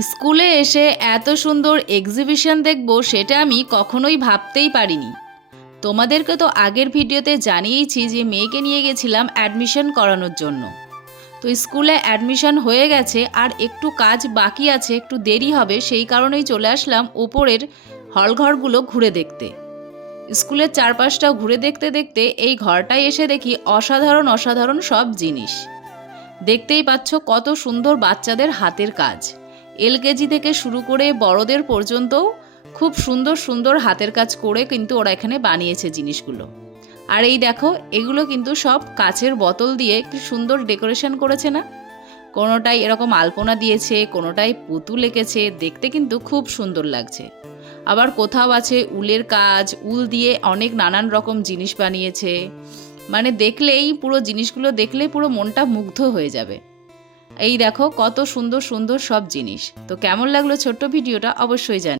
স্কুলে এসে এত সুন্দর এক্সিবিশন দেখব সেটা আমি কখনোই ভাবতেই পারিনি। তোমাদেরকে তো আগের ভিডিওতে জানিয়েছি যে মেয়েকে নিয়ে গেছিলাম অ্যাডমিশন করানোর জন্য। তো স্কুলে অ্যাডমিশন হয়ে গেছে, আর একটু কাজ বাকি আছে, একটু দেরি হবে, সেই কারণেই চলে আসলাম ওপরের হলঘরগুলো ঘুরে দেখতে। স্কুলের চারপাশটা ঘুরে দেখতে দেখতে এই ঘরটায় এসে দেখি অসাধারণ অসাধারণ সব জিনিস। দেখতেই পাচ্ছ কত সুন্দর বাচ্চাদের হাতের কাজ। এলকেজি থেকে শুরু করে বড়দের পর্যন্তও খুব সুন্দর সুন্দর হাতের কাজ করে কিন্তু ওরা এখানে বানিয়েছে জিনিসগুলো। আর এই দেখো, এগুলো কিন্তু সব কাচের বোতল দিয়ে একটু সুন্দর ডেকোরেশন করেছে না? কোনোটাই এরকম আলপনা দিয়েছে, কোনোটাই পুতুল এঁকেছে, দেখতে কিন্তু খুব সুন্দর লাগছে। আবার কোথাও আছে উলের কাজ, উল দিয়ে অনেক নানান রকম জিনিস বানিয়েছে। মানে দেখলেই পুরো জিনিসগুলো দেখলেই পুরো মনটা মুগ্ধ হয়ে যাবে। এই দেখো কত সুন্দর সুন্দর সব জিনিস। তো কেমন লাগলো ছোট্ট ভিডিওটা অবশ্যই জানি।